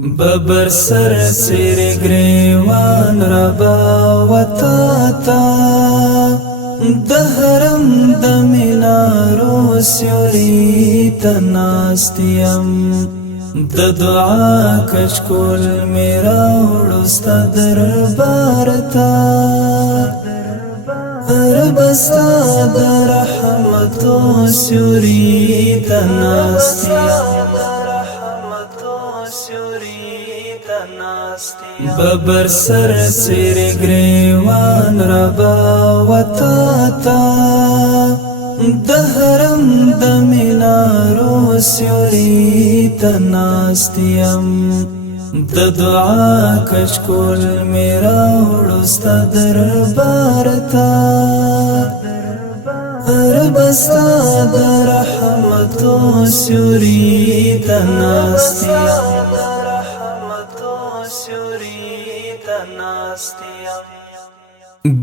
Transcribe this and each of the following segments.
ببر سر سیر گریوان ربا وطاتا دهرم دمینارو سیوری تناستیم د دعا کچکول میرا وڑستا دربارتا ربستا در رحمتو سیوری تناستیم ببر سر سیر گریوان ربا وطاتا دهرم دمینارو سیوری تناستیم د دعا کچکول میرا وڑستا دربارتا ربستا در رحمتو سیوری تناستیم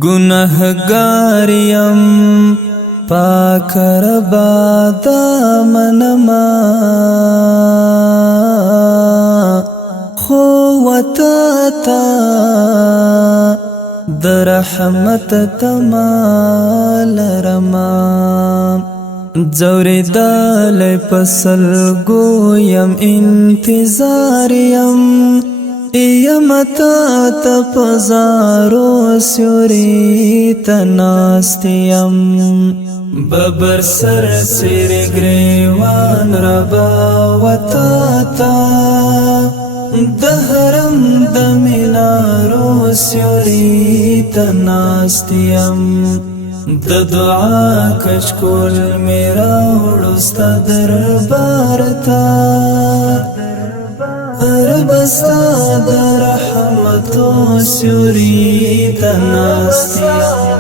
گناہگاریم پاک ربا دامنما خوتاتا در رحمت تمال رما زوری دال پسل گویم انتظاریم ایمتا تپزارو سیوری تناستیم ببر سر سیر گریوان ربا وطاتا دهرم دمینارو سیوری تناستیم د دعا کچکول میرا وڑستا دربارتا ربستا در رحمتو سیوری تناستیم